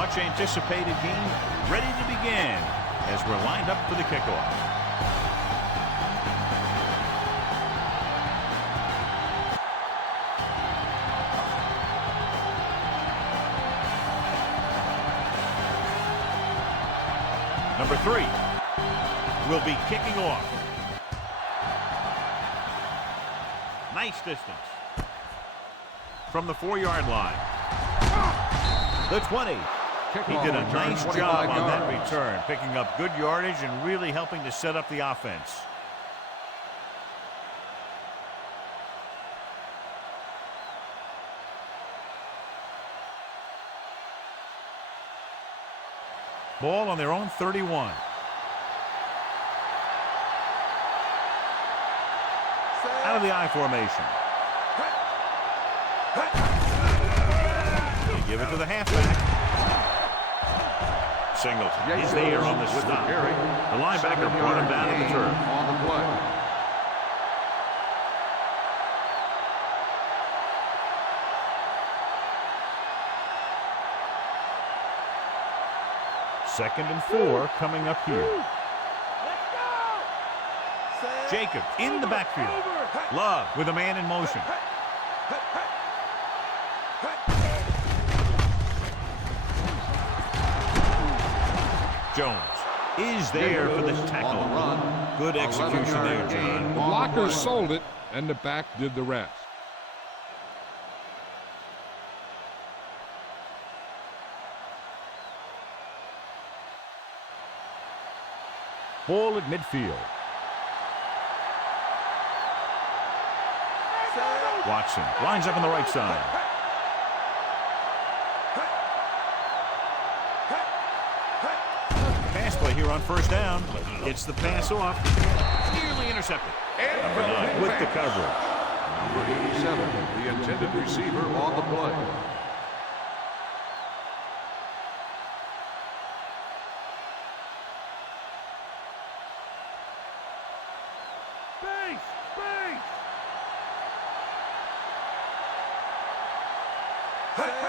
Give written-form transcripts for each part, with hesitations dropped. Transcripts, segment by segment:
much anticipated game ready to begin as we're lined up for the kickoff. Number 3 will be kicking off. Nice distance. From the 4-yard line. The 20. He did a nice job on that return, picking up good yardage and really helping to set up the offense. Ball on their own 31. Out of the I formation. They give it to the halfback. Singleton. He's there on the stop. The linebacker brought him down to the turf. On the play. Second and 4 coming up here. Jacobs in the backfield. Love with a man in motion. Jones is there for the tackle. Good execution there, John. The blocker sold it, and the back did the rest. Ball at midfield. Watson lines up on the right side. Pass play here on first down. Gets the pass off. Nearly intercepted. Number 9 with the coverage. Number 87, the intended receiver on the play.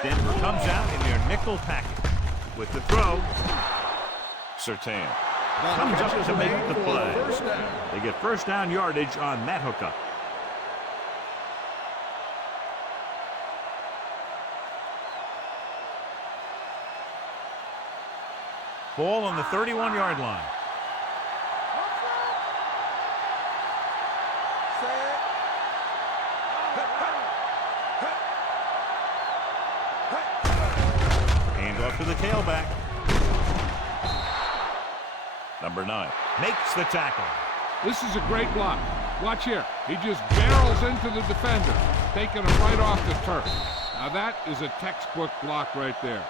Denver comes out in their nickel package with the throw. Surtain comes up to make the play. They get first down yardage on that hookup. Ball on the 31-yard line. To the tailback. Number 9 makes the tackle. This is a great block. Watch here. He just barrels into the defender, taking him right off the turf. Now that is a textbook block right there.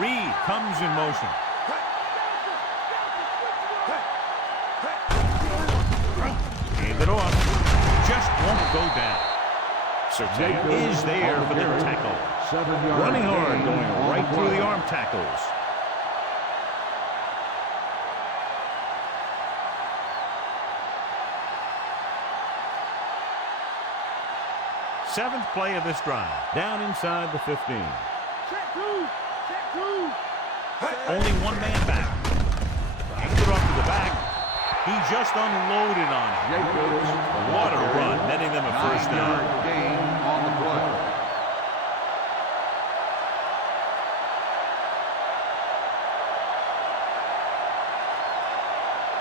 Reed comes in motion. Hand it off. Just won't go down. Surtain is there for the tackle. Running hard, going right through the arm tackles. Seventh play of this drive. Down inside the 15. Only one man back. Hands it off to the back. He just unloaded on it. What a run, netting them a first down. Gain on the play.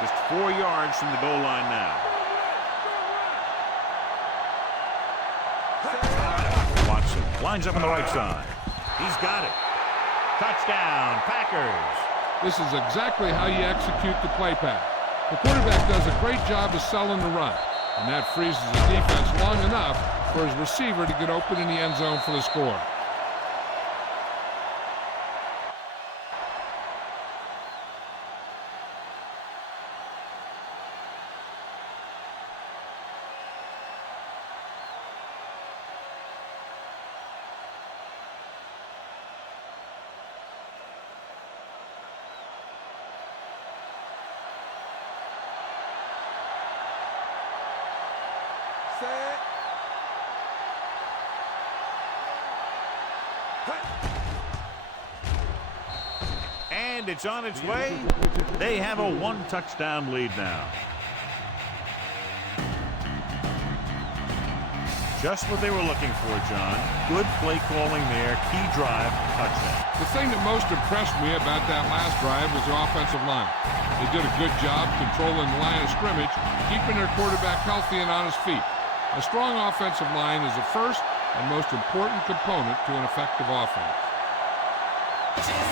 Just 4 yards from the goal line now. Watson lines up on the right side. He's got it. Touchdown, Packers. This is exactly how you execute the play pass. The quarterback does a great job of selling the run, and that freezes the defense long enough for his receiver to get open in the end zone for the score. And it's on its way. They have a 1-touchdown lead now. Just what they were looking for, John. Good play calling there. Key drive, touchdown. The thing that most impressed me about that last drive was the offensive line. They did a good job controlling the line of scrimmage, keeping their quarterback healthy and on his feet. A strong offensive line is the first and most important component to an effective offense.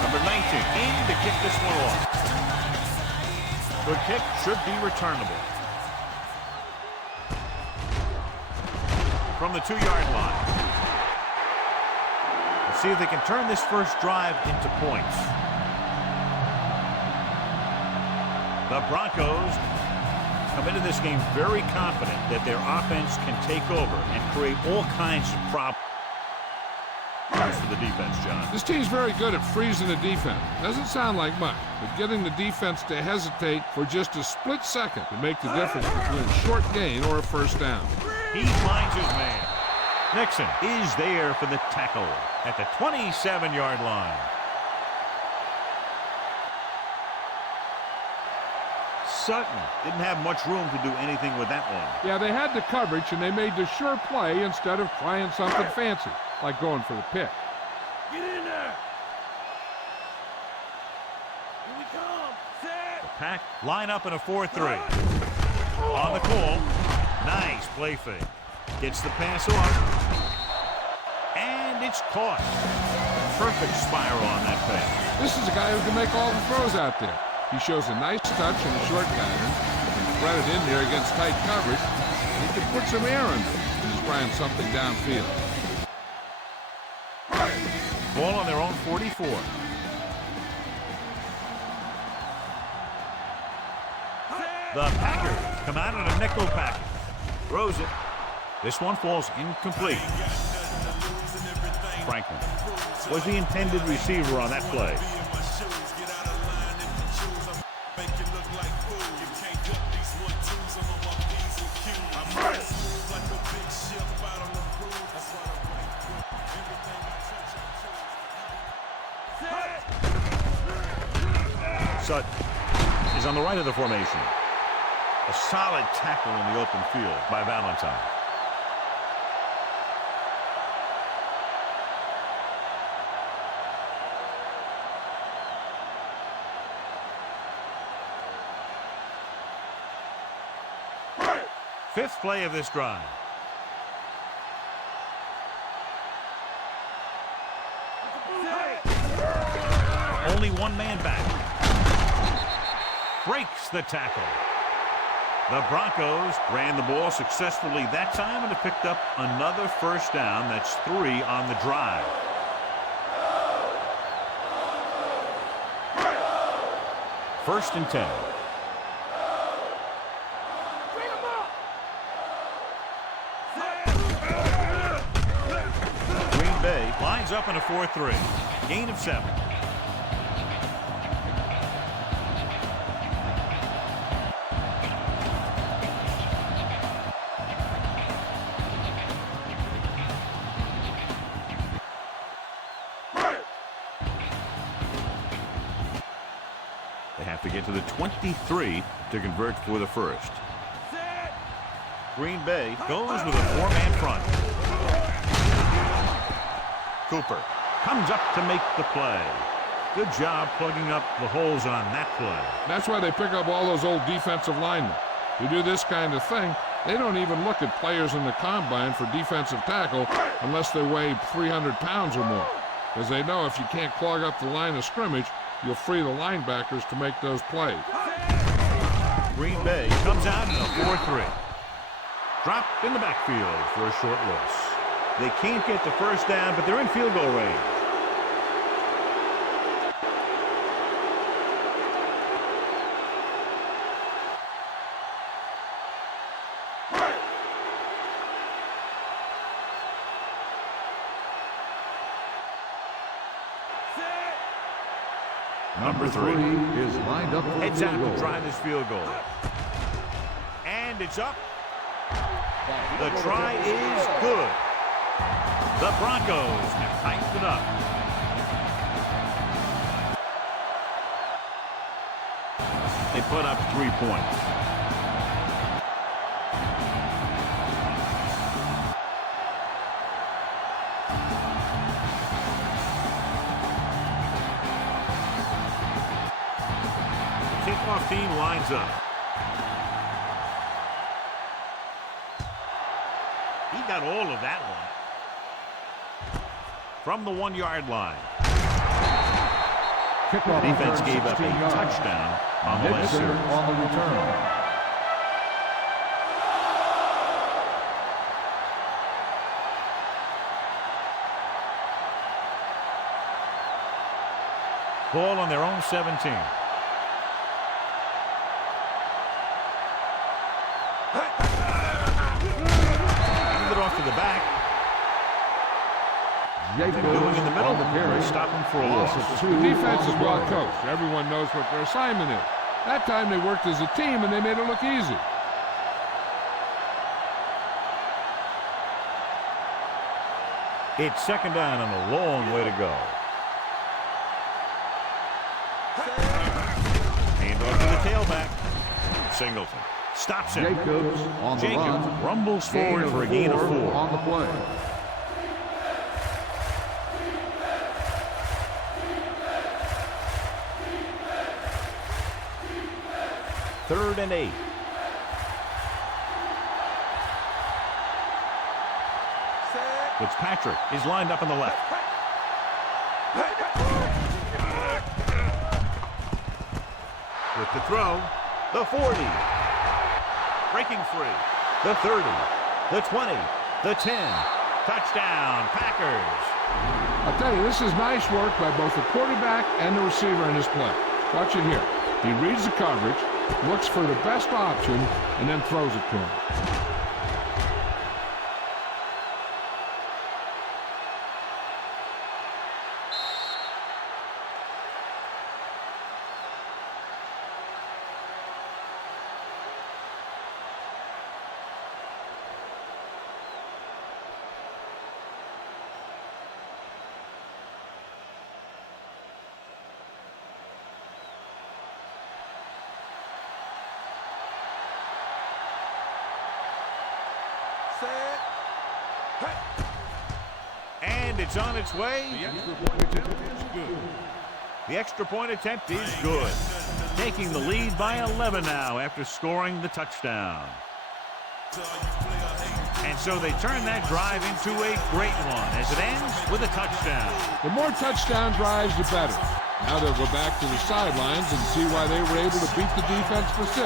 Number 19 in to kick this one off. The kick should be returnable. From the 2-yard line. Let's see if they can turn this first drive into points. The Broncos come into this game very confident that their offense can take over and create all kinds of problems for the defense, John. This team's very good at freezing the defense. Doesn't sound like much, but getting the defense to hesitate for just a split second can make the difference between a short gain or a first down. He finds his man. Nixon is there for the tackle at the 27-yard line. Sutton didn't have much room to do anything with that one. Yeah, they had the coverage, and they made the sure play instead of trying something fancy, like going for the pick. Get in there! Here we come! Set! The Pack line up in a 4-3. On the call. Nice play fake. Gets the pass off. And it's caught. Perfect spiral on that pass. This is a guy who can make all the throws out there. He shows a nice touch and a short pattern, can thread it in there against tight coverage, and he can put some air under it when he's trying something downfield. Ball on their own 44. The Packers come out in a nickel package. Throws it. This one falls incomplete. Franklin was the intended receiver on that play. Sutton is on the right of the formation. A solid tackle in the open field by Valentine. Fifth play of this drive. Only one man back. Breaks the tackle. The Broncos ran the ball successfully that time and have picked up another first down. That's 3 on the drive. First and 10. Green Bay lines up in a 4-3. Gain of 7. They have to get to the 23 to convert for the first. Green Bay goes with a 4-man front. Cooper comes up to make the play. Good job plugging up the holes on that play. That's why they pick up all those old defensive linemen. Who do this kind of thing, they don't even look at players in the combine for defensive tackle unless they weigh 300 pounds or more. Because they know if you can't clog up the line of scrimmage, you'll free the linebackers to make those plays. Green Bay comes out in a 4-3. Dropped in the backfield for a short loss. They can't get the first down, but they're in field goal range. Number 3 is lined up for heads the out field to goal. drive this field goal. And it's up. The try is good. The Broncos have tightened it up. They put up 3 points. The kickoff team lines up. He got all of that one. From the 1-yard line. Kickoff The defense return, gave up a 16 yards. touchdown on the last Nixon series. on the return. Ball on their own 17. Hand it off to the back. Jacobs They're doing in the middle. on the carry. Stop him for a loss. Loss of The 2 defense on is the well play. coached. Everyone knows what their assignment is. That time they worked as a team and they made it look easy. It's second down and a long way to go. Hand off to the tailback. Singleton stops him. Jacobs on the Jacobs run. rumbles Gain forward of for a gain of 4. on the play. Third and 8. Fitzpatrick is lined up on the left. With the throw, the 40. Breaking free. The 30. The 20. The 10. Touchdown, Packers. I'll tell you, this is nice work by both the quarterback and the receiver in his play. Watch it here. He reads the coverage, looks for the best option, and then throws it to him. And it's on its way. The extra point attempt is good. Taking the lead by 11 now after scoring the touchdown. And so they turn that drive into a great one as it ends with a touchdown. The more touchdown drives, the better. Now they'll go back to the sidelines and see why they were able to beat the defense for 6.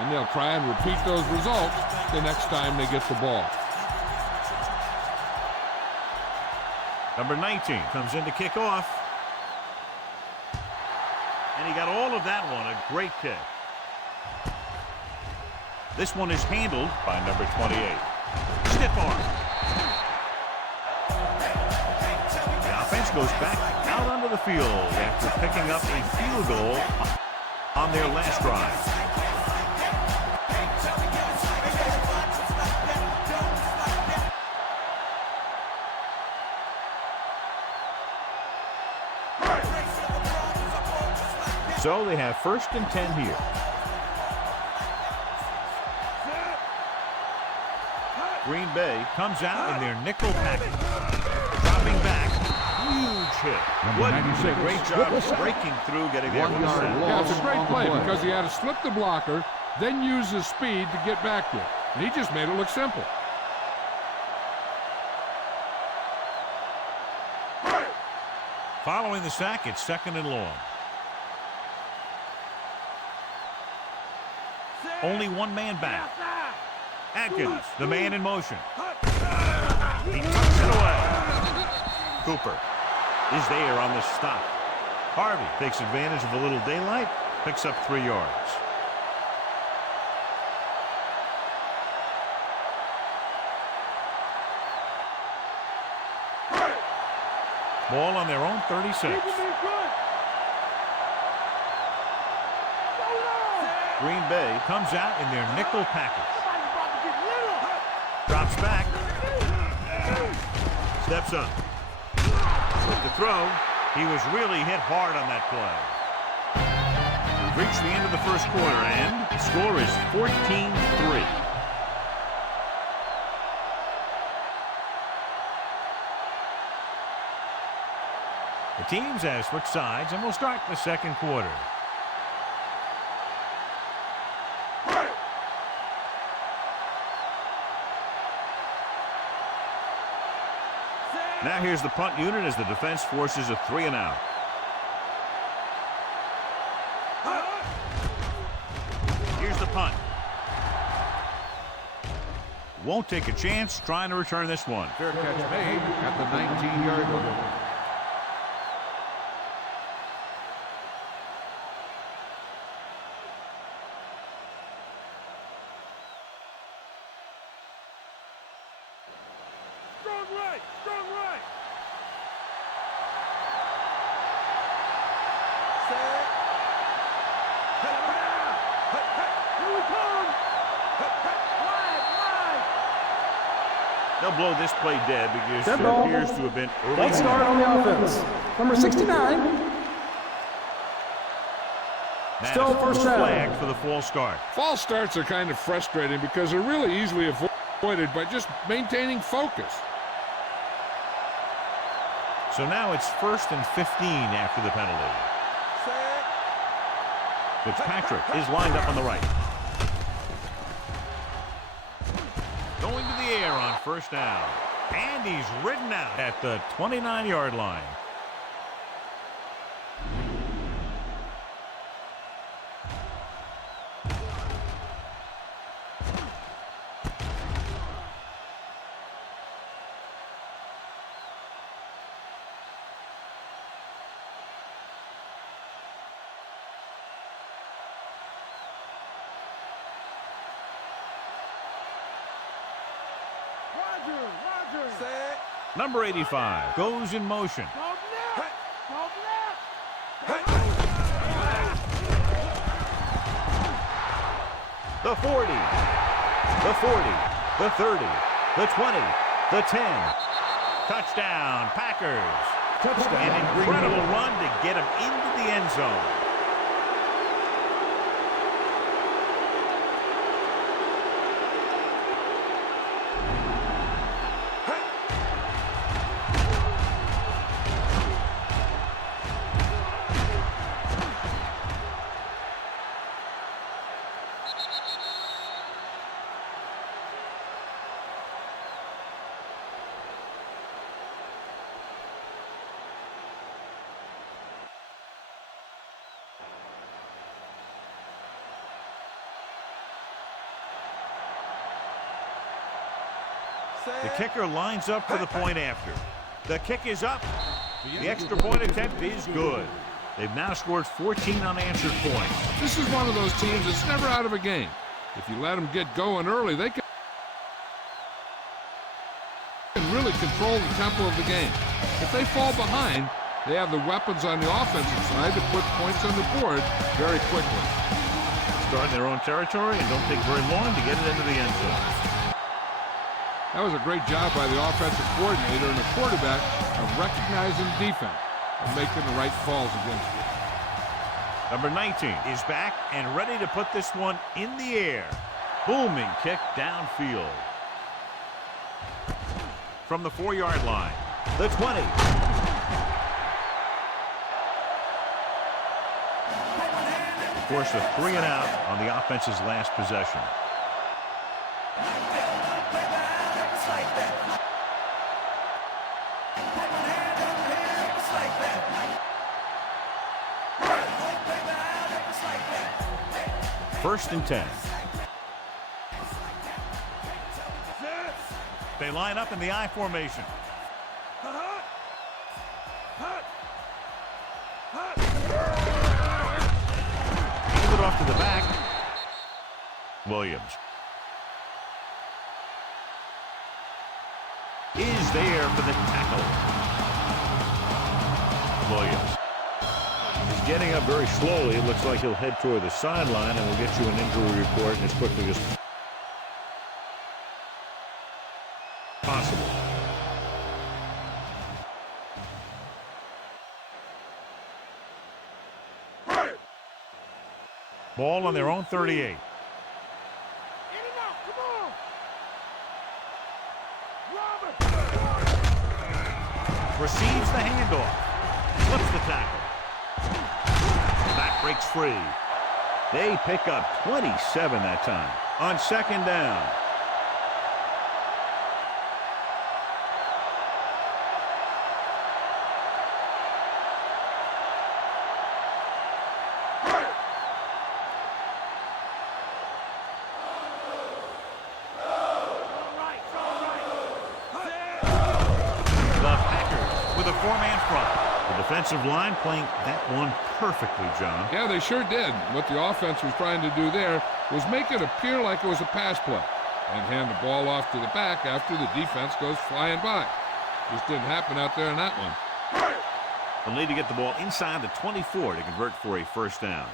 And they'll try and repeat those results the next time they get the ball. Number 19 comes in to kick off. And he got all of that one, a great kick. This one is handled by number 28. Stiff arm. The offense goes back out onto the field after picking up a field goal on their last drive. So they have 1st and 10 here. Green Bay comes out in their nickel package. Dropping back. Huge hit. Wooden did a great job of breaking through, getting there. 1 yard Yeah, loss it's a great on the play because he had to slip the blocker, then use his speed to get back there. And he just made it look simple. Following the sack, it's 2nd and long. Only one man back. Atkins, the man in motion. He tucks it away. Cooper is there on the stop. Harvey takes advantage of a little daylight, picks up 3 yards. Ball on their own 36. Green Bay comes out in their nickel package. Drops back. Steps up. With the throw, he was really hit hard on that play. We've reached the end of the first quarter, and the score is 14-3. The teams have switched sides, and we'll start the second quarter. Now here's the punt unit as the defense forces a 3-and-out. Here's the punt. Won't take a chance trying to return this one. Fair catch made at the 19-yard line. Strong right. Here we come. They'll blow this play dead because Dead there ball. appears to have been early. Let's start on the offense. Number 69. Still first down. Flag for the false start. False starts are kind of frustrating because they're really easily avoided by just maintaining focus. So now it's 1st and 15 after the penalty. Fitzpatrick is lined up on the right. Going to the air on first down. And he's ridden out at the 29-yard line. Roger. Number 85 goes in motion. Talk left. The 40, the 40, the 30, the 20, the 10. Touchdown, Packers. Touchdown. An incredible run to get him into the end zone. The kicker lines up for the point after. The kick is up. The extra point attempt is good. They've now scored 14 unanswered points. This is one of those teams that's never out of a game. If you let them get going early, they can really control the tempo of the game. If they fall behind, they have the weapons on the offensive side to put points on the board very quickly. Start in their own territory and don't take very long to get it into the end zone. That was a great job by the offensive coordinator and the quarterback of recognizing defense and making the right calls against it. Number 19 is back and ready to put this one in the air. Booming kick downfield. From the 4-yard line, the 20. Of course, a 3-and-out on the offense's last possession. First and 10. They line up in the I formation. Hand it off to the back. Williams is there for the tackle. Williams is getting up very slowly. It looks like he'll head toward the sideline, and we'll get you an injury report as quickly as possible. Ball on their own 38. In and out. Come on. Robert. Receives the handoff. Slips the tackle. Back breaks free. They pick up 27 that time on second down. With a four-man front. The defensive line playing that one perfectly, John. Yeah, they sure did. What the offense was trying to do there was make it appear like it was a pass play and hand the ball off to the back after the defense goes flying by. Just didn't happen out there in that one. They'll need to get the ball inside the 24 to convert for a first down.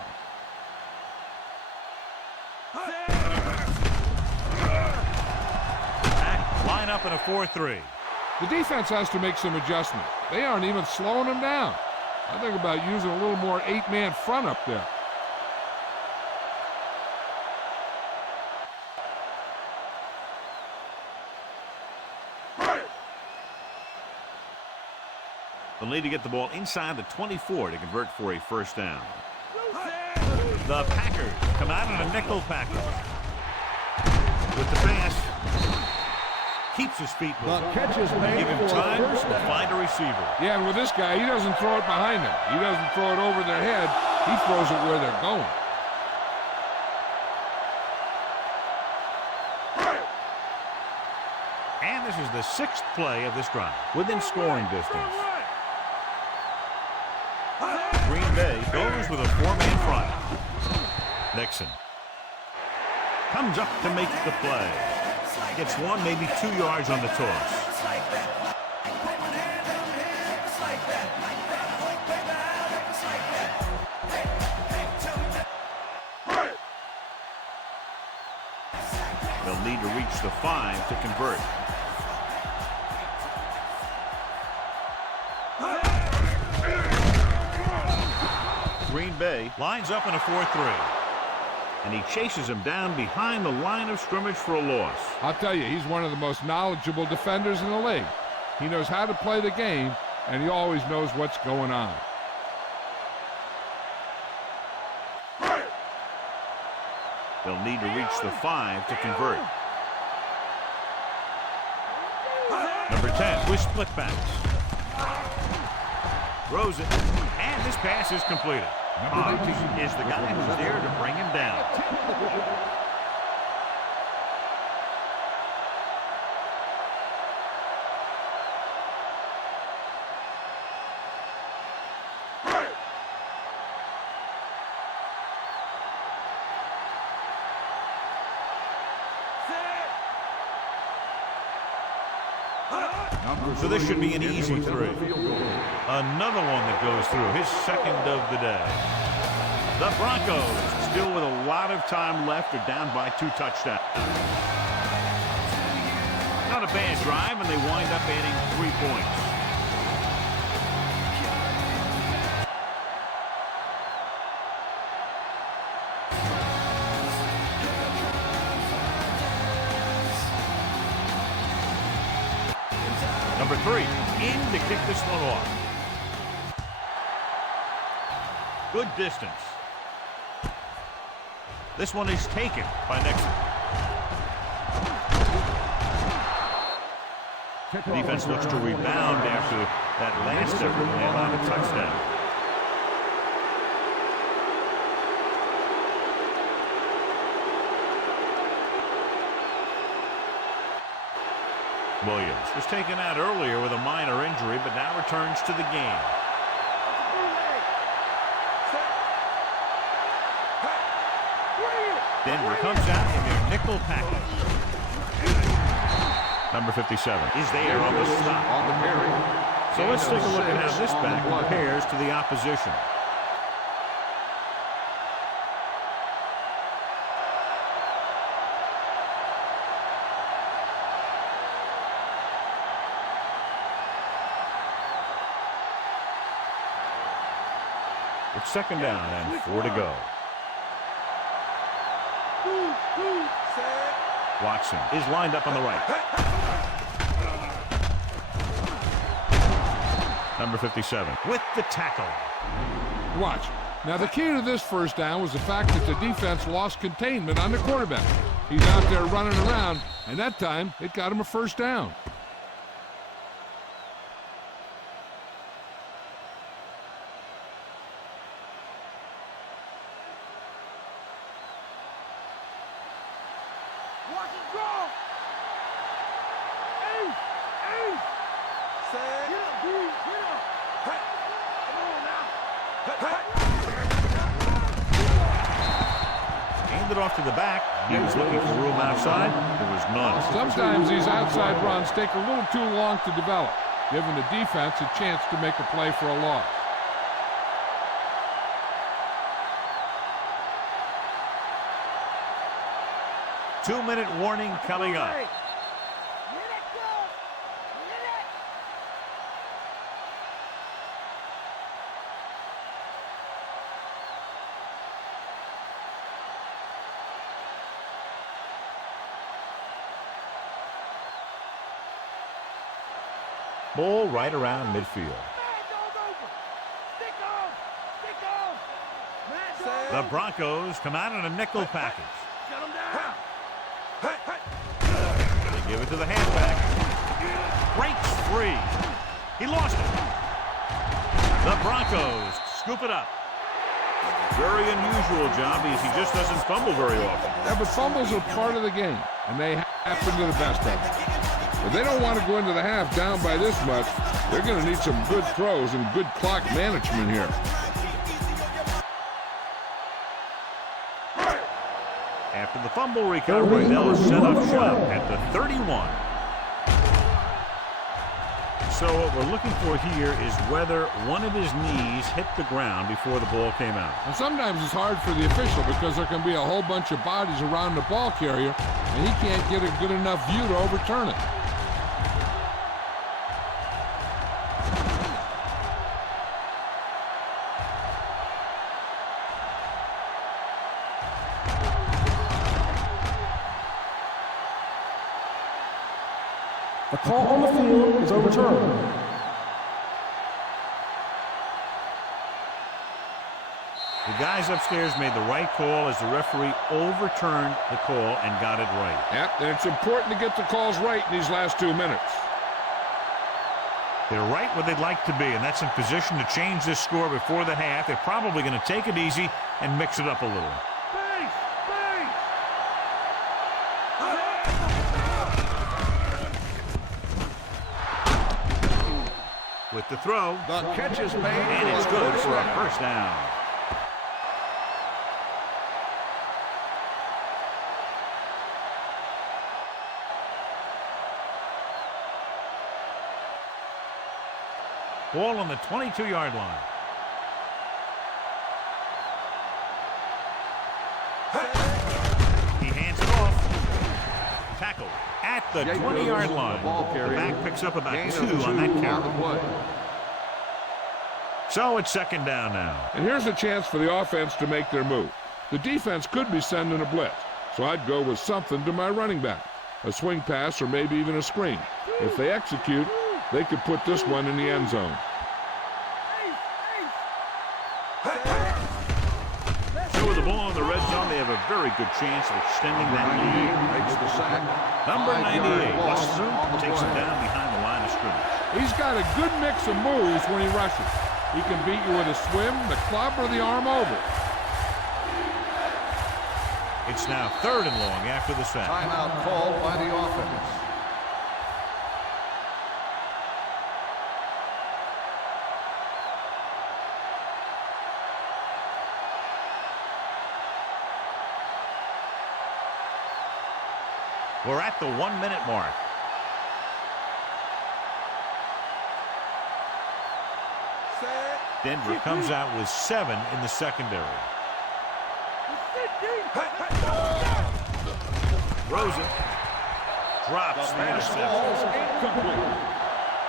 Line up in a 4-3. The defense has to make some adjustments. They aren't even slowing them down. I think about using a little more 8-man front up there. They'll need to get the ball inside the 24 to convert for a first down. The Packers come out in a nickel package. With the pass. Keeps his feet moving. The catch is made Give him for a time first to down. find a receiver. Yeah, and with this guy, he doesn't throw it behind them. He doesn't throw it over their head. He throws it where they're going. And this is the 6th play of this drive. Within scoring distance. Green Bay goes with a four-man front. Nixon comes up to make the play. Gets 1, maybe 2 yards on the toss. They'll need to reach the 5 to convert. Green Bay lines up in a 4-3. And he chases him down behind the line of scrimmage for a loss. I'll tell you, he's one of the most knowledgeable defenders in the league. He knows how to play the game, and he always knows what's going on. They'll need to reach the 5 to convert. Number 10 with split backs. Throws it, and this pass is completed. Number 18 is the guy who's there to bring him down. So this should be an easy 3. Another one that goes through, his second of the day. The Broncos, still with a lot of time left, are down by 2 touchdowns. Not a bad drive, and they wind up adding 3 points. Number 3, in to kick this one off. Good distance. This one is taken by Nixon. The defense looks to rebound after that last effort and allow a touchdown. Williams was taken out earlier with a minor injury, but now returns to the game. Denver comes out in their nickel package. Number 57 is there on the stop. On the carry. So let's take a look at how this On the back play. compares to the opposition. It's second down and 4 to go. Watson is lined up on the right. Number 57 with the tackle. Watch. Now, the key to this first down was the fact that the defense lost containment on the quarterback. He's out there running around, and that time, it got him a first down. Handed off to the back. He was looking for room outside. There was none. Sometimes these outside runs take a little too long to develop, giving the defense a chance to make a play for a loss. Two-minute warning coming up. Ball right around midfield. The Broncos come out in a nickel package. They give it to the halfback. Breaks free. He lost it. The Broncos scoop it up. Very unusual job because he just doesn't fumble very often. Yeah, but fumbles are part of the game, and they happen to the best of them. But they don't want to go into the half down by this much. They're going to need some good throws and good clock management here. After the fumble recovery, they'll set up shop at the 31. So what we're looking for here is whether one of his knees hit the ground before the ball came out. And sometimes it's hard for the official because there can be a whole bunch of bodies around the ball carrier, and he can't get a good enough view to overturn it. The call on the field is overturned. The guys upstairs made the right call as the referee overturned the call and got it right. Yep, and it's important to get the calls right in these last 2 minutes. They're right where they'd like to be, and that's in position to change this score before the half. They're probably going to take it easy and mix it up a little. With the throw, The catch is made, and it's good for a first down. Ball on the 22-yard line. He hands it off. Tackle at the 20-yard line. The back picks up about 2 on that carry. So it's second down now. And here's a chance for the offense to make their move. The defense could be sending a blitz, so I'd go with something to my running back. A swing pass or maybe even a screen. If they execute, they could put this one in the end zone. So with the ball in the red zone, they have a very good chance of extending that lead. Makes the sack. Number 98 busts through, takes him down behind the line of scrimmage. He's got a good mix of moves when he rushes. He can beat you with a swim, the club, or the arm over. It's now third and long after the sack. Timeout called by the offense. We're at the 1-minute mark. Denver comes out with 7 in the secondary. Throws it. Drops the interception.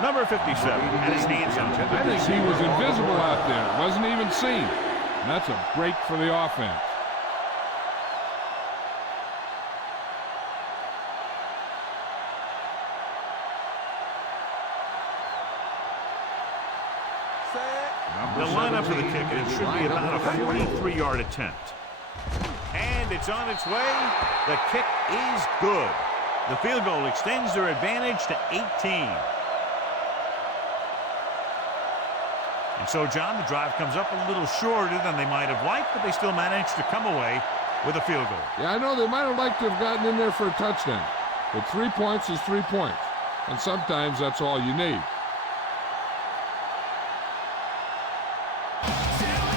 Number 57 had his hands on it. I think he was invisible out there. Wasn't even seen. And that's a break for the offense. The lineup for the kick, it should be about a 43-yard attempt. And it's on its way. The kick is good. The field goal extends their advantage to 18. And so, John, the drive comes up a little shorter than they might have liked, but they still managed to come away with a field goal. Yeah, I know they might have liked to have gotten in there for a touchdown, but 3 points is 3 points, and sometimes that's all you need.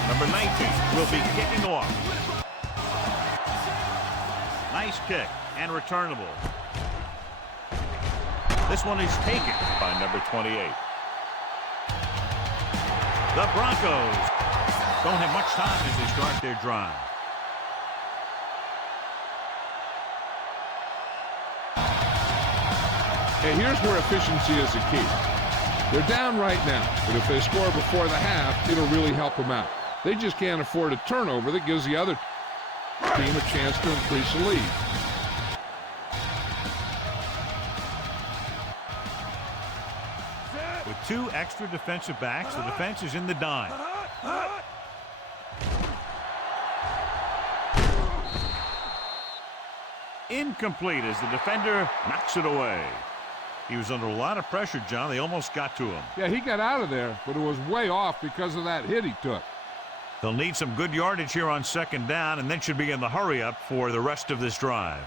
Number 19 will be kicking off. Nice kick and returnable. This one is taken by number 28. The Broncos don't have much time as they start their drive. Hey, here's where efficiency is the key. They're down right now, but if they score before the half, it'll really help them out. They just can't afford a turnover that gives the other team a chance to increase the lead. With 2 extra defensive backs, the defense is in the dime. Incomplete as the defender knocks it away. He was under a lot of pressure, John. They almost got to him. Yeah, he got out of there, but it was way off because of that hit he took. They'll need some good yardage here on second down, and then should be in the hurry-up for the rest of this drive.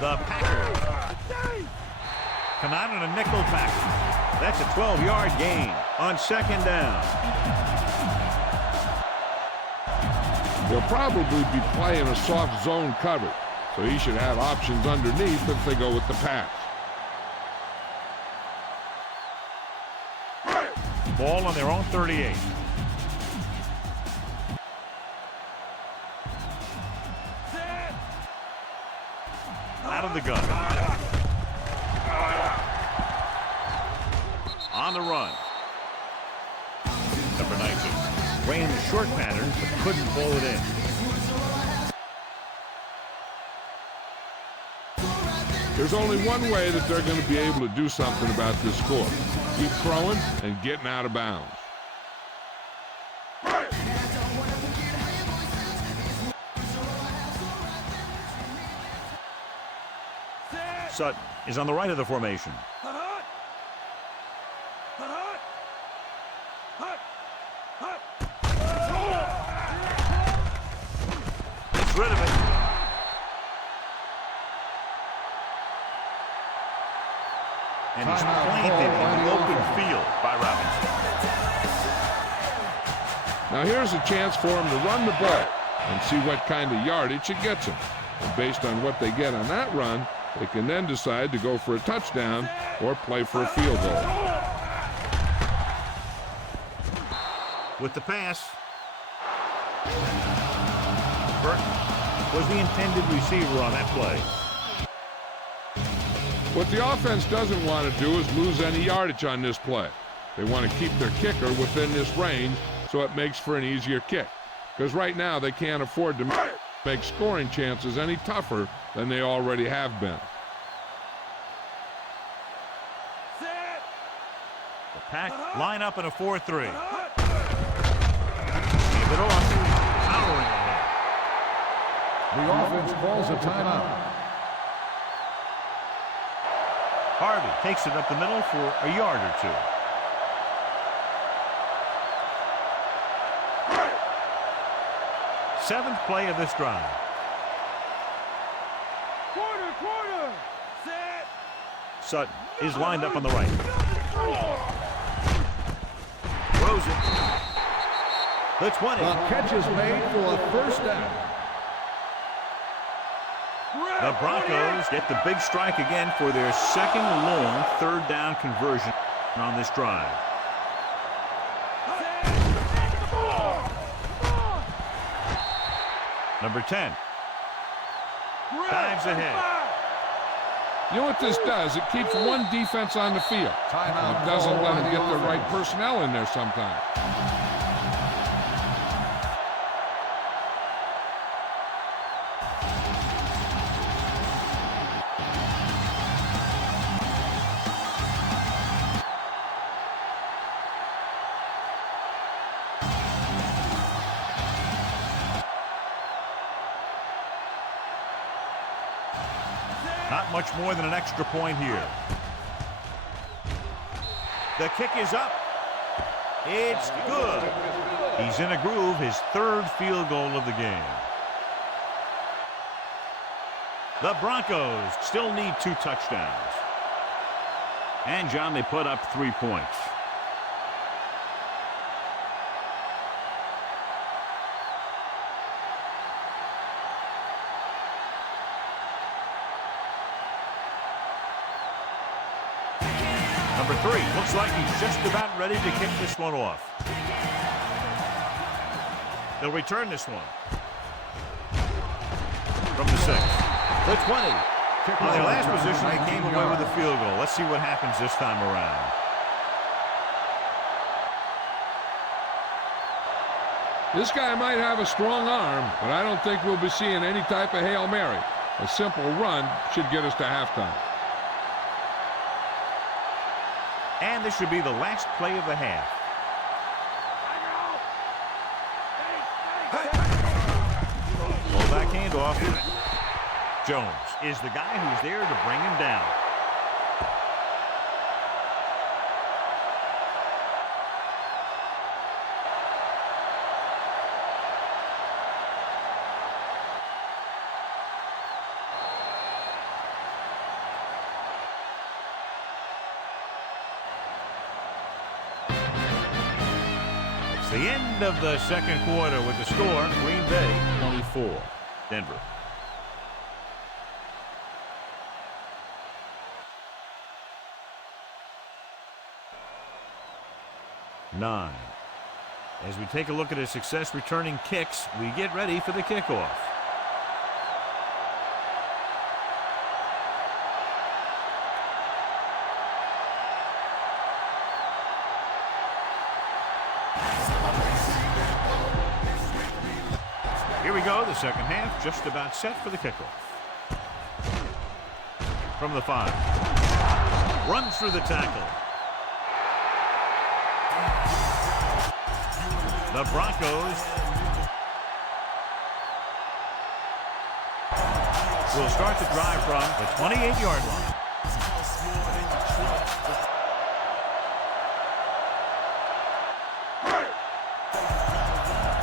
The Packers come out in a nickel package. That's a 12-yard gain on second down. They'll probably be playing a soft zone coverage, so he should have options underneath if they go with the pass. Ball on their own 38. Out of the gun. On the run. Number 19 ran the short pattern but couldn't pull it in. There's only one way that they're going to be able to do something about this score. Keep throwing and getting out of bounds. Sutton is on the right of the formation. Gets rid of it. And he's planted in the open field by Robinson. Now here's a chance for him to run the ball and see what kind of yardage it gets him. And based on what they get on that run, they can then decide to go for a touchdown or play for a field goal. With the pass, Burton was the intended receiver on that play. What the offense doesn't want to do is lose any yardage on this play. They want to keep their kicker within this range so it makes for an easier kick. Because right now they can't afford to make scoring chances any tougher than they already have been. The Pack line up in a 4-3. Keep it off. Powering ahead. The offense calls a timeout. Harvey takes it up the middle for a yard or two. Seventh play of this drive. Quarter. Set. Sutton is lined up on the right. Throws it. The 20. The catch is made for a first down. The Broncos get the big strike again for their second long third down conversion on this drive. Number 10 dives ahead. You know what this does? It keeps one defense on the field. Timeout. It doesn't let them get the right personnel in there sometimes. Not much more than an extra point here. The kick is up. It's good. He's in a groove, his third field goal of the game. The Broncos still need 2 touchdowns. And, John, they put up 3 points. Number 3, looks like he's just about ready to kick this one off. They'll return this one. From the 6. The 20. On their last position, they came away with a field goal. Let's see what happens this time around. This guy might have a strong arm, but I don't think we'll be seeing any type of Hail Mary. A simple run should get us to halftime. And this should be the last play of the half. Fullback handoff. Jones is the guy who's there to bring him down. It's the end of the second quarter with the score, Green Bay 24, Denver. Nine. As we take a look at his success returning kicks, we get ready for the kickoff. Here we go, the second half, just about set for the kickoff. From the 5. Runs through the tackle. The Broncos will start the drive from the 28-yard line.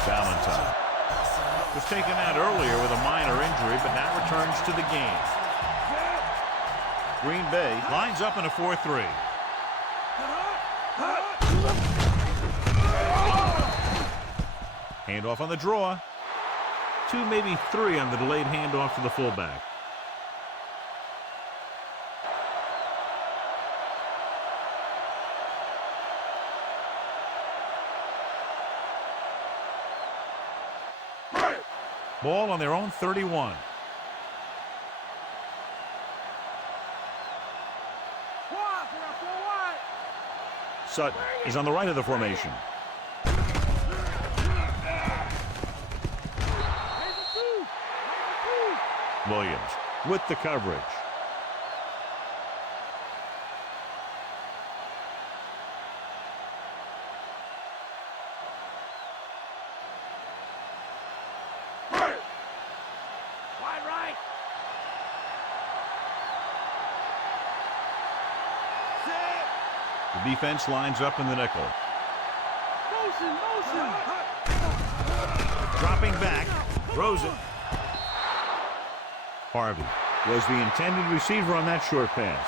Valentine was taken out earlier with a minor injury, but now returns to the game. Green Bay lines up in a 4-3. Handoff on the draw. 2, maybe 3 on the delayed handoff to the fullback. Ball on their own 31. Sutton is on the right of the formation. Williams with the coverage. Wide right. Set. The defense lines up in the nickel. Motion. Dropping back, throws it. Harvey was the intended receiver on that short pass.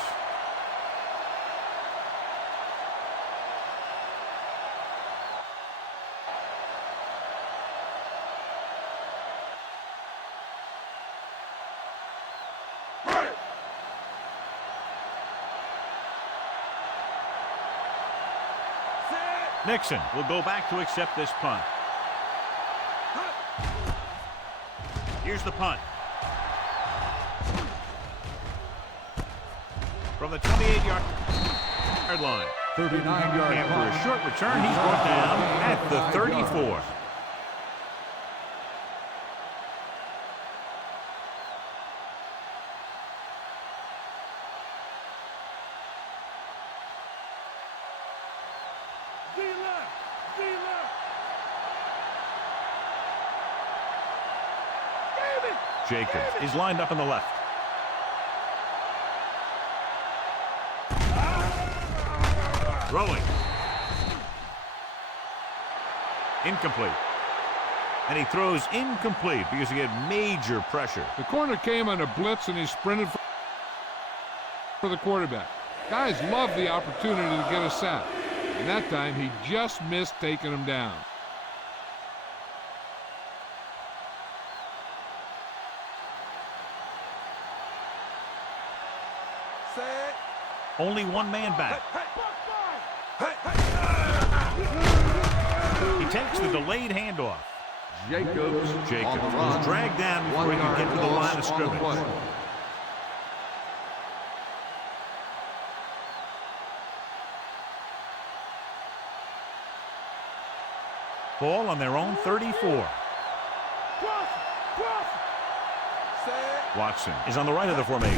Nixon will go back to accept this punt. Here's the punt. From the 28-yard line. 39-yard After punt. a short return, he's brought down at the 34. Jacobs is lined up on the left. Throwing. Incomplete. And he throws incomplete because he had major pressure. The corner came on a blitz, and he sprinted for the quarterback. Guys love the opportunity to get a sack. And that time, he just missed taking him down. Only one man back. He takes the delayed handoff. Jacobs was dragged down before he could get to the line of scrimmage. Ball on their own 34. Watson is on the right of the formation.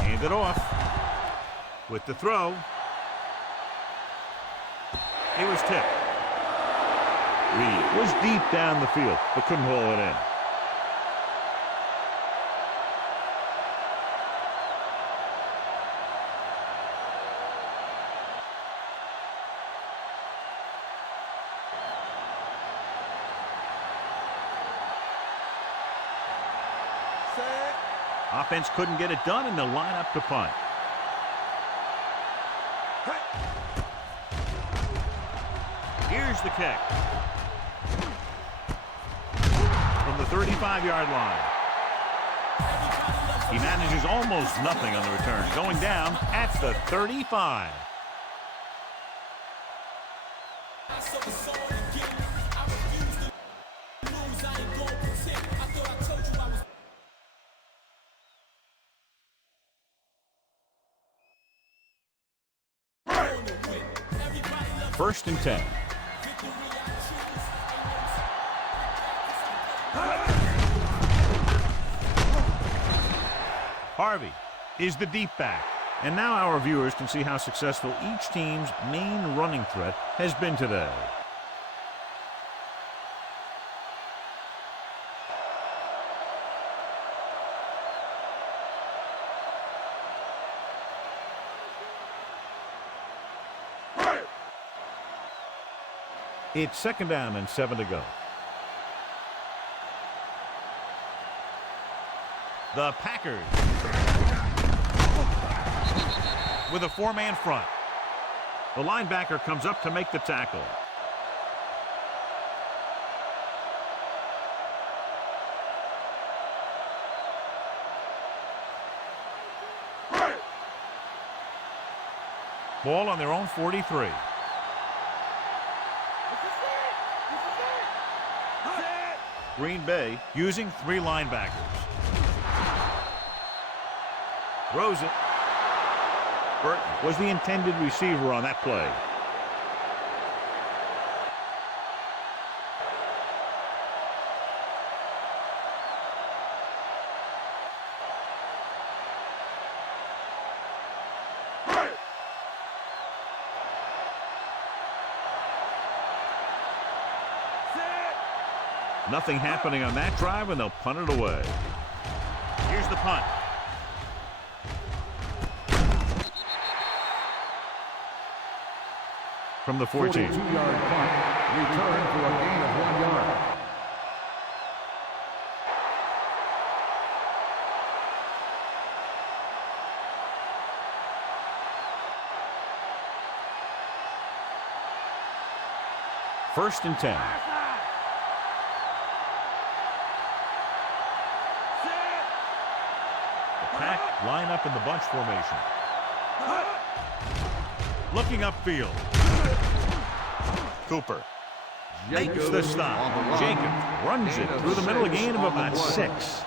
Hand it off. With the throw. It was tipped. Reed was deep down the field, but couldn't haul it in. Offense couldn't get it done, and they'll line up to punt. Here's the kick. From the 35-yard line. He manages almost nothing on the return. Going down at the 35. First and 10. Harvey is the deep back. And now our viewers can see how successful each team's main running threat has been today. It's second down and 7 to go. The Packers with a four-man front. The linebacker comes up to make the tackle. Ball on their own 43. Green Bay using three linebackers. Throws it. Burton was the intended receiver on that play. Nothing happening on that drive, and they'll punt it away. Here's the punt. From the 14. 42-yard punt, return for a gain of 1 yard. First and 10. The Pack line up in the bunch formation. Looking upfield. Cooper makes the stop. Jacobs runs it through the middle, a gain of about 6.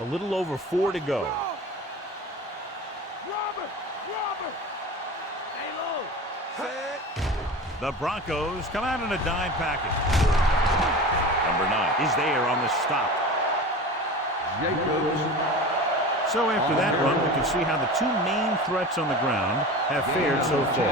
A little over 4 to go. The Broncos come out in a dime package. Number 9 is there on the stop. So after that run, we can see how the two main threats on the ground have fared so far.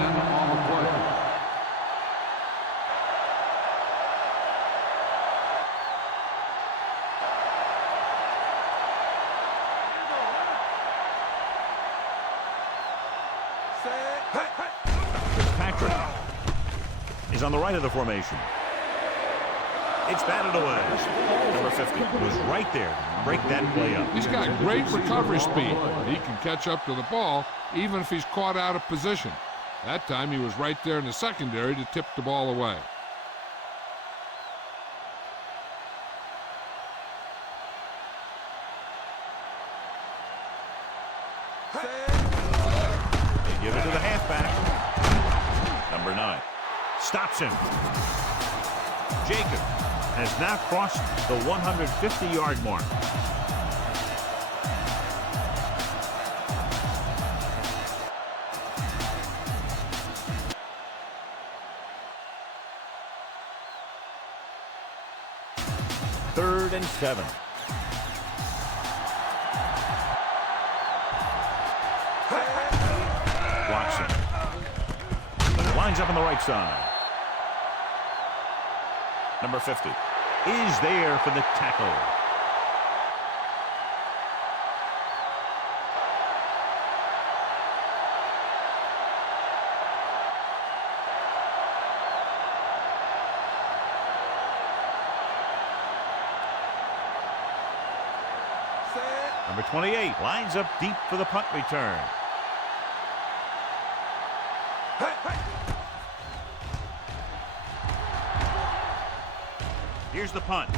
is on the right of the formation. It's batted away. Number 50 was right there to break that play up. He's got great recovery speed. He can catch up to the ball even if he's caught out of position. That time he was right there in the secondary to tip the ball away. They give it to the halfback. Number 9 stops him. Jacob has now crossed the 150-yard mark. Third and 7. Watson lines up on the right side. Number 50 is there for the tackle. Number 28 lines up deep for the punt return. Here's the punt.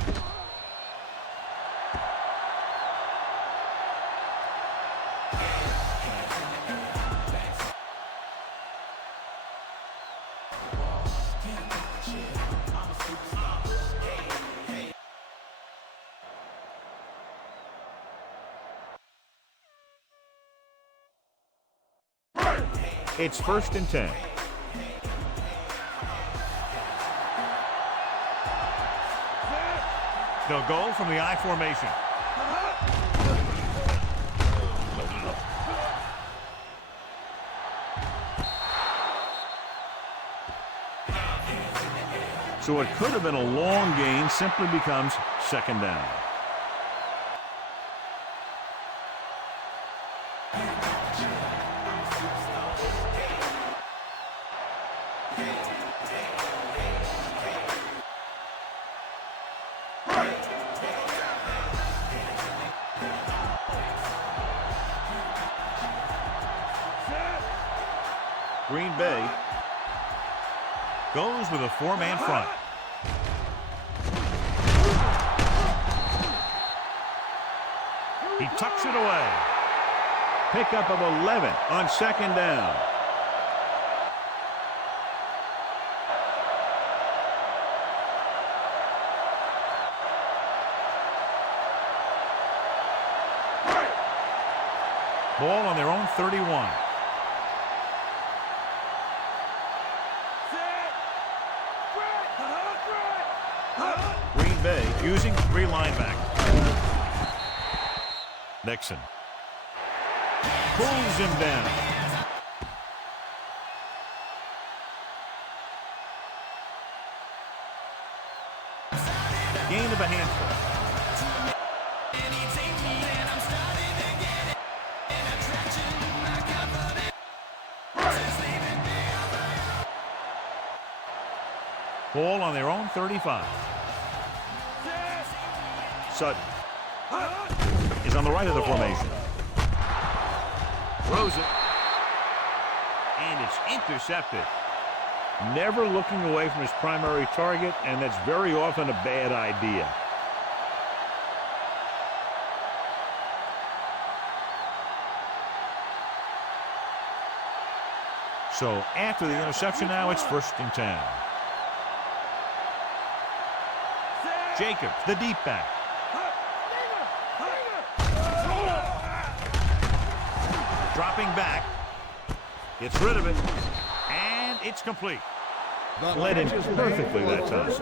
It's 1st and 10. They'll go from the I formation. So it could have been a long gain, simply becomes 2nd down. Green Bay goes with a 4-man front. He tucks it away. Pickup of 11 on 2nd down. Ball on their own 31. Green Bay using 3 linebackers. Nixon pulls him down. Gain of a handful. Ball on their own 35. Sutton is on the right of the formation. Throws it. And it's intercepted. Never looking away from his primary target, and that's very often a bad idea. So after the interception now, it's 1st and 10. Jacobs, the deep back. Dropping back. Gets rid of it. And it's complete. Led in perfectly that time.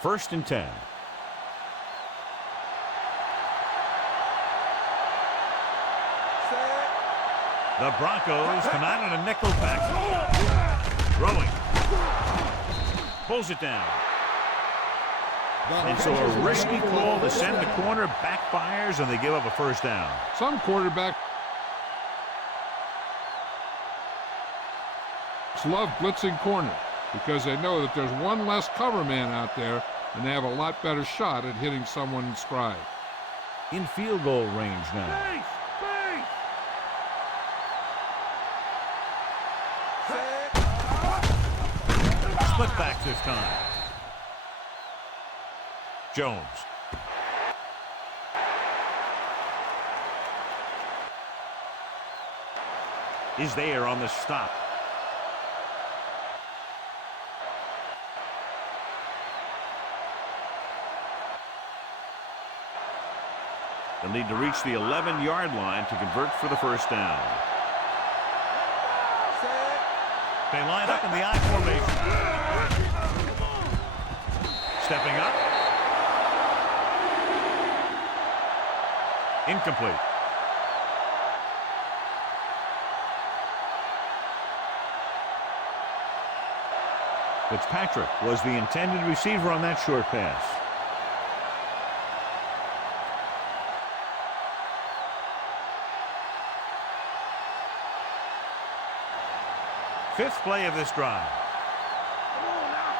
First and 10. The Broncos come out in a nickel package. Throwing. Pulls it down. And so a risky call to send the corner backfires, and they give up a first down. Some quarterbacks love blitzing corners because they know that there's one less cover man out there, and they have a lot better shot at hitting someone in stride. In field goal range now. Base! Base! Split back this time. Jones. Is there on the stop. They'll need to reach the 11-yard line to convert for the first down. They line up in the I formation. Stepping up. Incomplete. Fitzpatrick was the intended receiver on that short pass. Fifth play of this drive. Come on now!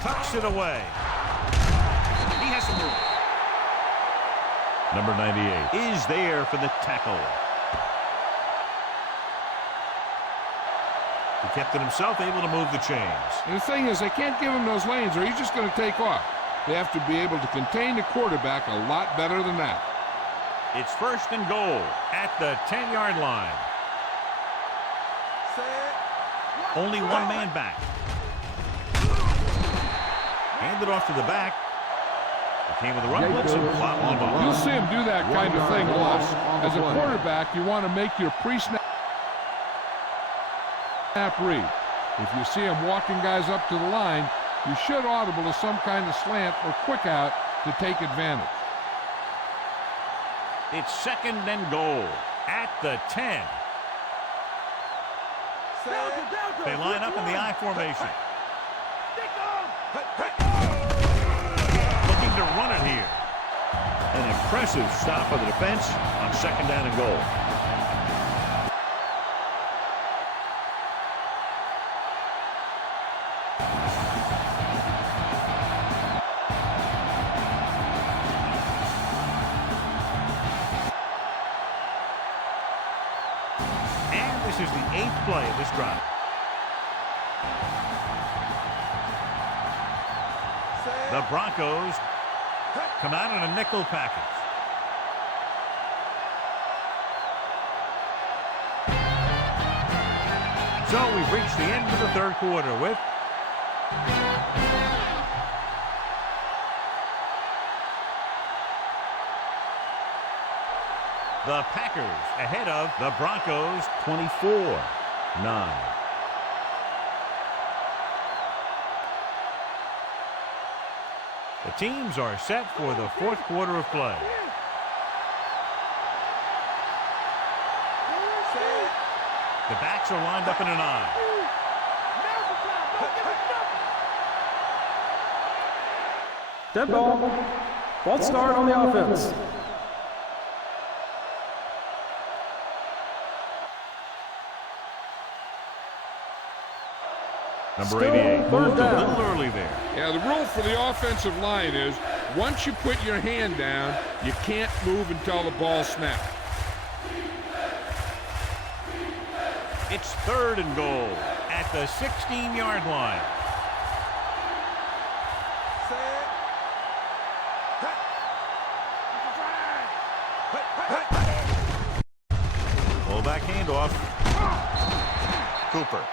Tucks it away. He has to move. Number 98 is there for the tackle. He kept it himself, able to move the chains. And the thing is, they can't give him those lanes or he's just going to take off. They have to be able to contain the quarterback a lot better than that. It's first and goal at the 10-yard line. Only one man back. Handed off to the back. He came with a run blitz and plop on the ball. You'll see him do that kind of thing, Loss. As a quarterback, you want to make your pre-snap read. If you see him walking guys up to the line, you should audible to some kind of slant or quick out to take advantage. It's second and goal at the 10. Delta! They line up in the I formation. Stick on! Looking to run it here. An impressive stop of the defense on second down and goal. And this is the 8th play of this drive. The Broncos come out in a nickel package. So we've reached the end of the third quarter with the Packers ahead of the Broncos 24-9. The teams are set for the fourth quarter of play. The backs are lined up in an I. Dead ball. False start on the offense. Number 88 third moved a down. little early there. Yeah, the rule for the offensive line is once you put your hand down, you can't move until the ball snaps. It's third and goal at the 16-yard line. Fullback handoff. Cooper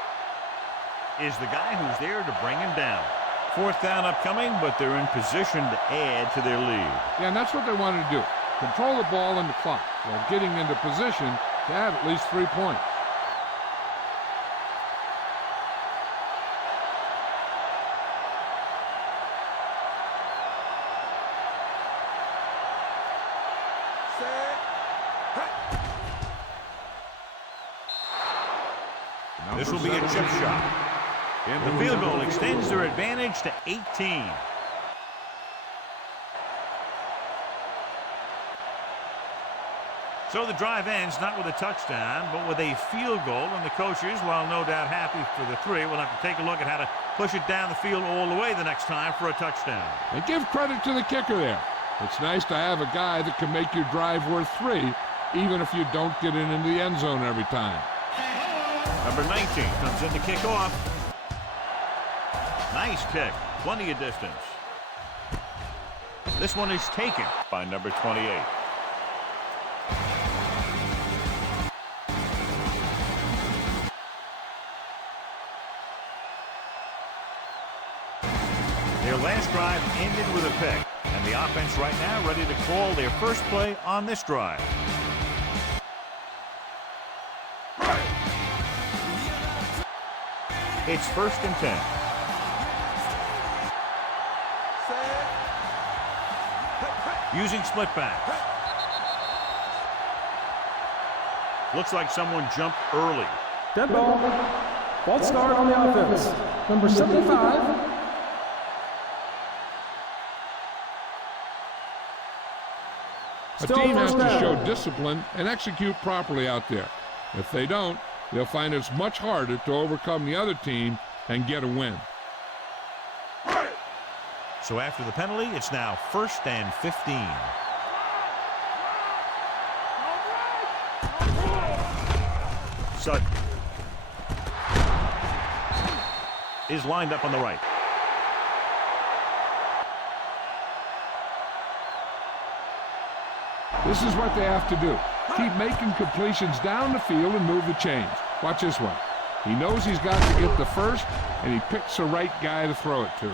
is the guy who's there to bring him down. Fourth down upcoming, but they're in position to add to their lead. Yeah, and that's what they wanted to do. Control the ball and the clock while getting into position to add at least 3 points. This will be a chip shot. The field goal extends their advantage to 18. So the drive ends not with a touchdown, but with a field goal. And the coaches, while no doubt happy for the 3, will have to take a look at how to push it down the field all the way the next time for a touchdown. And give credit to the kicker there. It's nice to have a guy that can make your drive worth 3, even if you don't get it into the end zone every time. Number 19 comes in to kick off. Nice kick, plenty of distance. This one is taken by number 28. Their last drive ended with a pick, and the offense right now ready to call their first play on this drive. It's 1st and 10. Using split backs. Looks like someone jumped early. Dead ball. False start on the offense. Number 75. A team has to show discipline and execute properly out there. If they don't, they'll find it's much harder to overcome the other team and get a win. So after the penalty, it's now 1st and 15. Sutton is lined up on the right. This is what they have to do. Keep making completions down the field and move the chains. Watch this one. He knows he's got to get the first, and he picks the right guy to throw it to.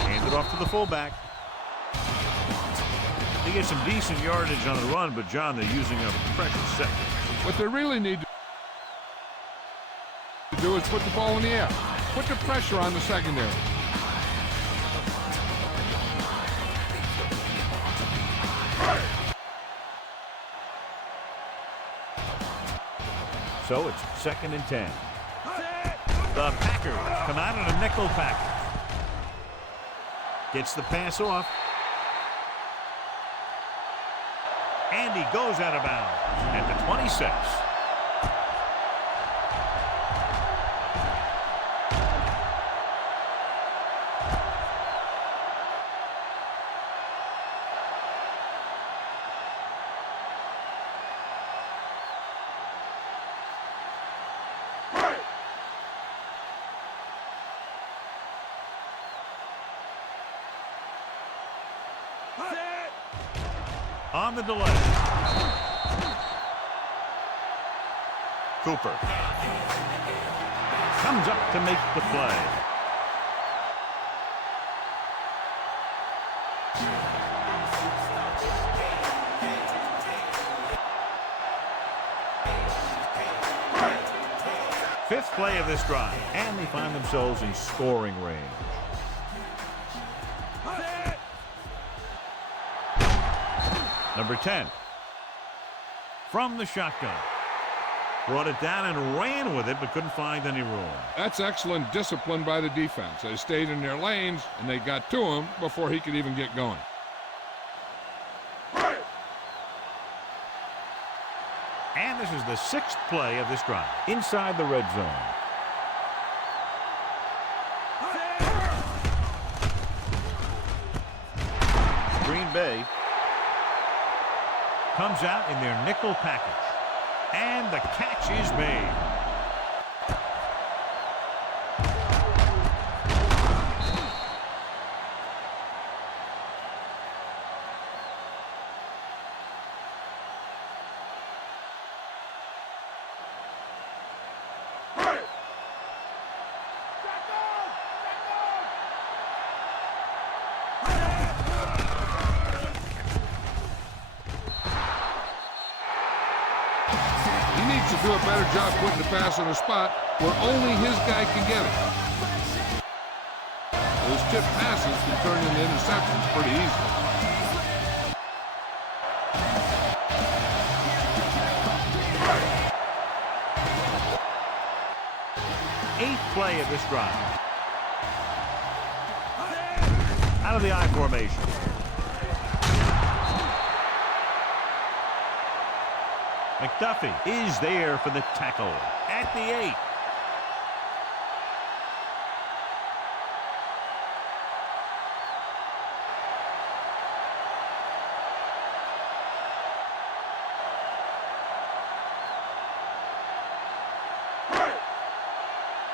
Hand it off to the fullback. They get some decent yardage on the run, but John, they're using a pressure set. What they really need to do is put the ball in the air. Put the pressure on the secondary. So it's 2nd and 10. The Packers come out in a nickel package. Gets the pass off. And he goes out of bounds at the 26. On the delay. Cooper comes up to make the play. Fifth play of this drive, and they find themselves in scoring range. Number 10 from the shotgun. Brought it down and ran with it, but couldn't find any room. That's excellent discipline by the defense. They stayed in their lanes, and they got to him before he could even get going. And this is the 6th play of this drive. Inside the red zone. Green Bay comes out in their nickel package. And the catch is made. do a better job putting the pass in a spot where only his guy can get it. Those tip passes can turn into interceptions pretty easily. Eighth play of this drive. Out of the I formation. McDuffie is there for the tackle at the 8.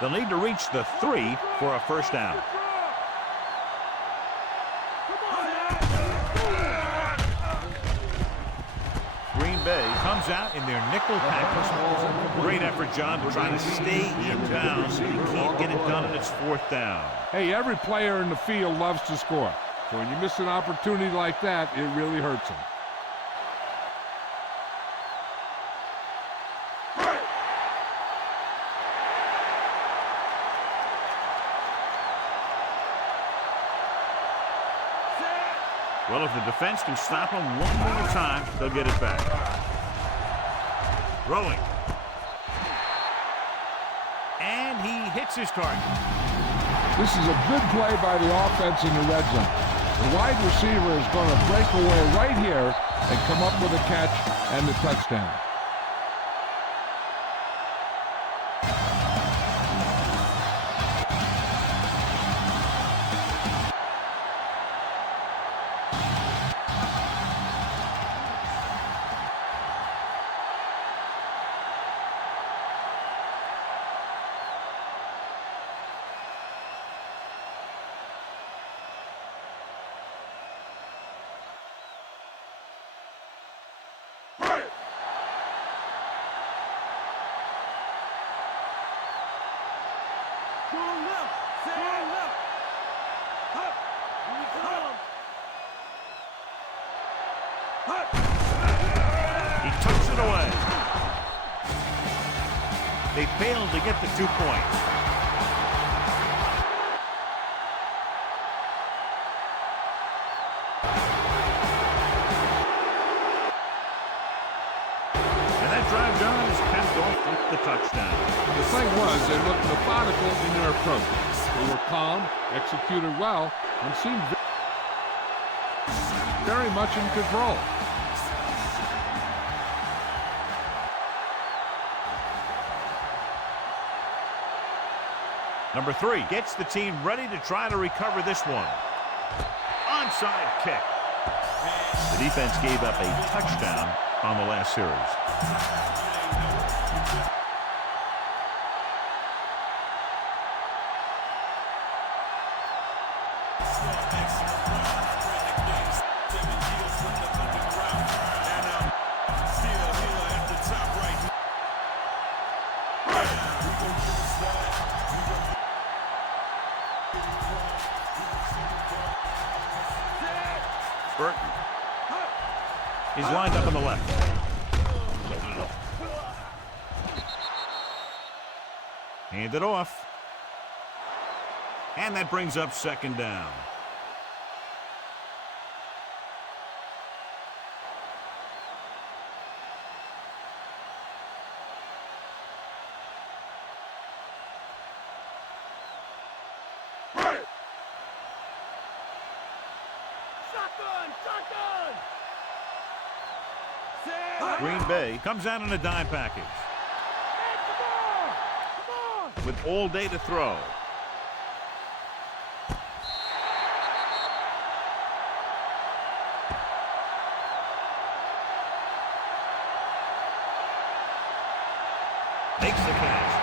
They'll need to reach the 3 for a first down. Green Bay comes out in their nickel package. Great effort, John, trying to stay in bounds. He can't get it done, and it's 4th down. Hey, every player in the field loves to score. So when you miss an opportunity like that, it really hurts him. Well, if the defense can stop him one more time, they'll get it back. Throwing. And he hits his target. This is a good play by the offense in the red zone. The wide receiver is going to break away right here and come up with a catch and the touchdown. He tucks it away. They failed to get the 2 points. And that drive, John, is capped off with the touchdown. The thing was, they looked methodical in their approach. They were calm, executed well, and seemed very much in control. Number 3 gets the team ready to try to recover this one. Onside kick. The defense gave up a touchdown on the last series. Burton is lined up on the left. Hand it off. And that brings up 2nd down. Green Bay comes out in a dime package with all day to throw. Makes the catch.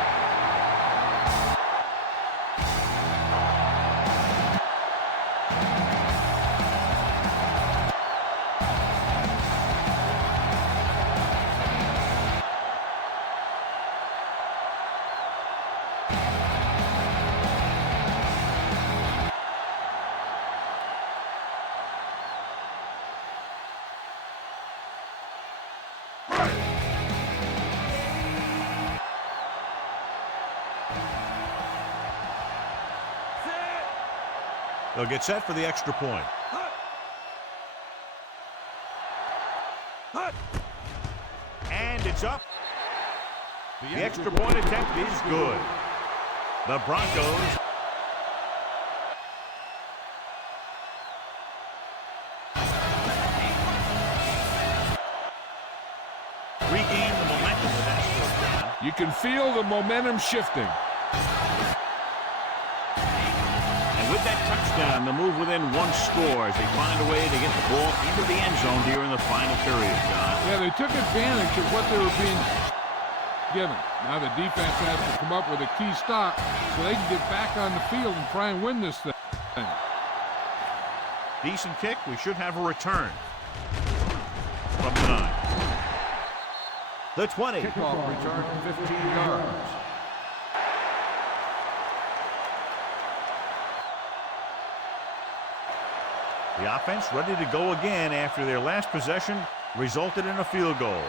They'll get set for the extra point. And it's up. The extra point attempt is good. The Broncos regain the momentum with that score down. You can feel the momentum shifting. And with that touchdown, the move within one score as they find a way to get the ball into the end zone here in the final period, John. Yeah, they took advantage of what they were being given. Now the defense has to come up with a key stop so they can get back on the field and try and win this thing. Decent kick. We should have a return from the 9. The 20. Kickoff return, 15 yards. The offense ready to go again after their last possession resulted in a field goal.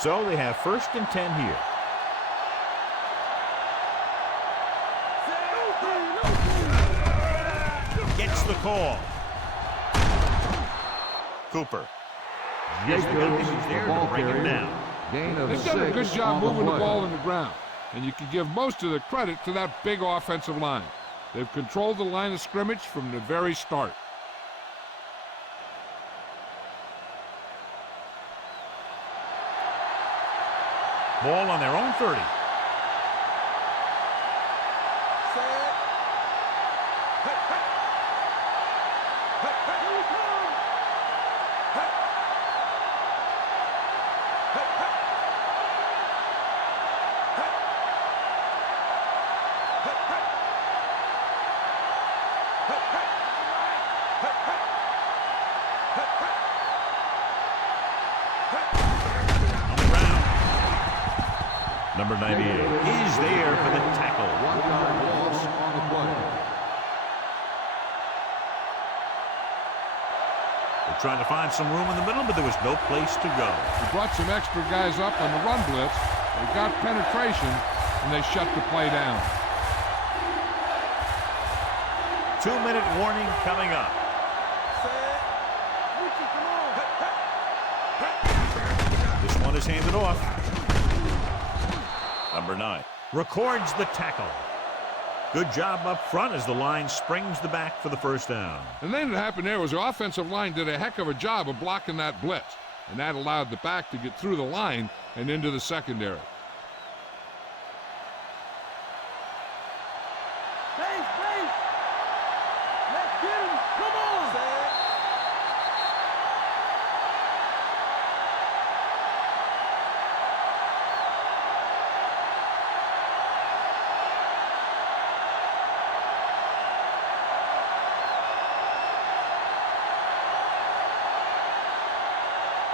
So they have 1st and 10 here. Gets the call. Cooper. He's there to bring him down. Gain of They've done a 6 good job on the moving the play. ball in the ground, and you can give most of the credit to that big offensive line. They've controlled the line of scrimmage from the very start. Ball on their own 30. Number 98 is there for the tackle. 1-yard loss on the play. They're trying to find some room in the middle, but there was no place to go. They brought some extra guys up on the run blitz. They got penetration, and they shut the play down. 2-minute warning coming up. This one is handed off. Number 9 records the tackle. Good job up front as the line springs the back for the first down. And then what happened there was the offensive line did a heck of a job of blocking that blitz, and that allowed the back to get through the line and into the secondary. Base. Let's get him. Come on.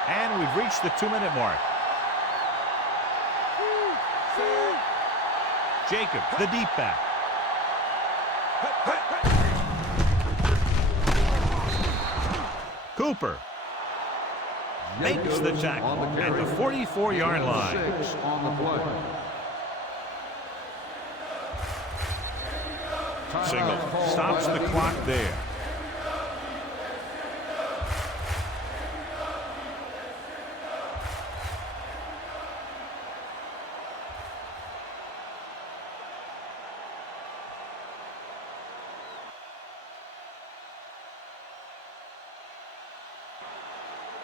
And we've reached the 2-minute mark. Jacobs, the deep back. Cooper makes the tackle at the 44-yard line. 6 on the play. Single stops the clock there.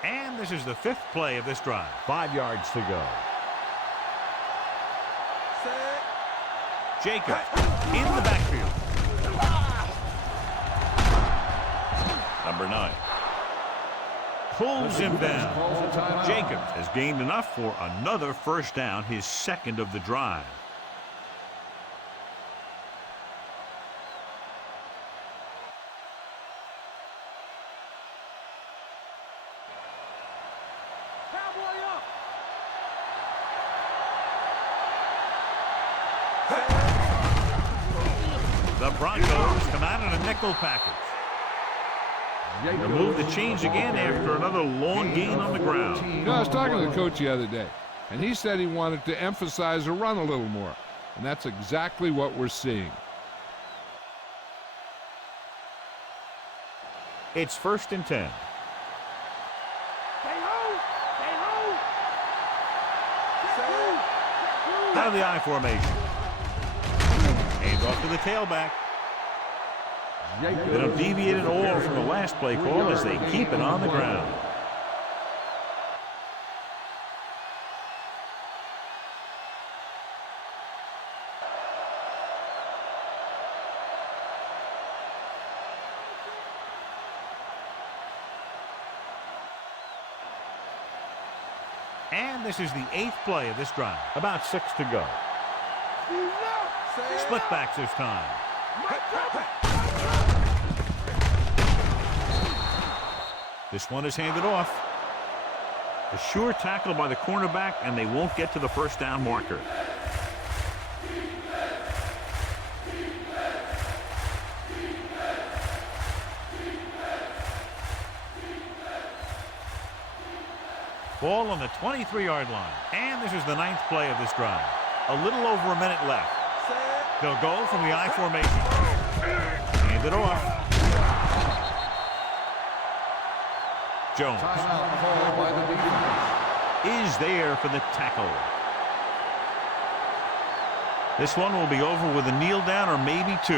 And this is the 5th play of this drive. 5 yards to go. Jacobs in the backfield. Number 9 pulls him down. Jacobs has gained enough for another first down, his 2nd of the drive. The Broncos come out in a nickel package. Remove the change again after another long gain on the ground. You know, I was talking to the coach the other day. And he said he wanted to emphasize a run a little more. And that's exactly what we're seeing. It's 1st and 10. Out of the I formation. Hands off to the tailback. They don't deviate at all from the last play call as they keep it on the ground. And this is the 8th play of this drive. About 6 to go. Split backs this time. This one is handed off. A sure tackle by the cornerback, and they won't get to the first down marker. Ball on the 23-yard line. And this is the 9th play of this drive. A little over a minute left. They'll go from the I formation. Hand it off. Jones Timeout called by the defense. is there for the tackle. This one will be over with a kneel down or maybe 2.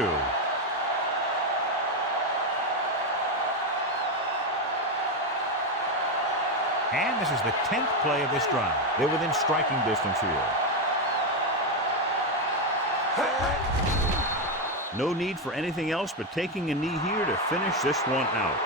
And this is the 10th play of this drive. They're within striking distance here. No need for anything else but taking a knee here to finish this one out.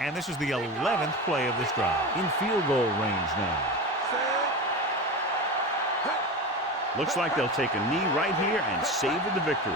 And this is the 11th play of this drive. In field goal range now. Looks like they'll take a knee right here and savor the victory.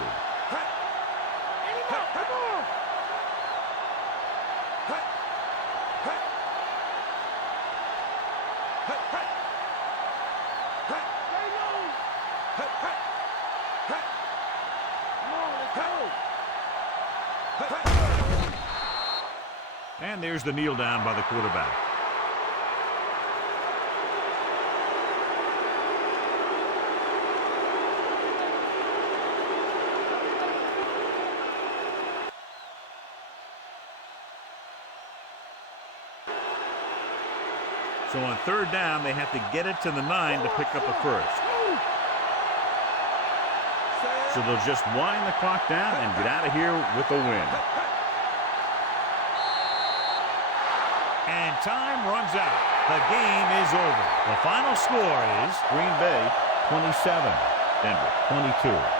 And there's the kneel down by the quarterback. So on 3rd down, they have to get it to the 9 to pick up a first. So they'll just wind the clock down and get out of here with a win. And time runs out. The game is over. The final score is Green Bay 27, Denver 22.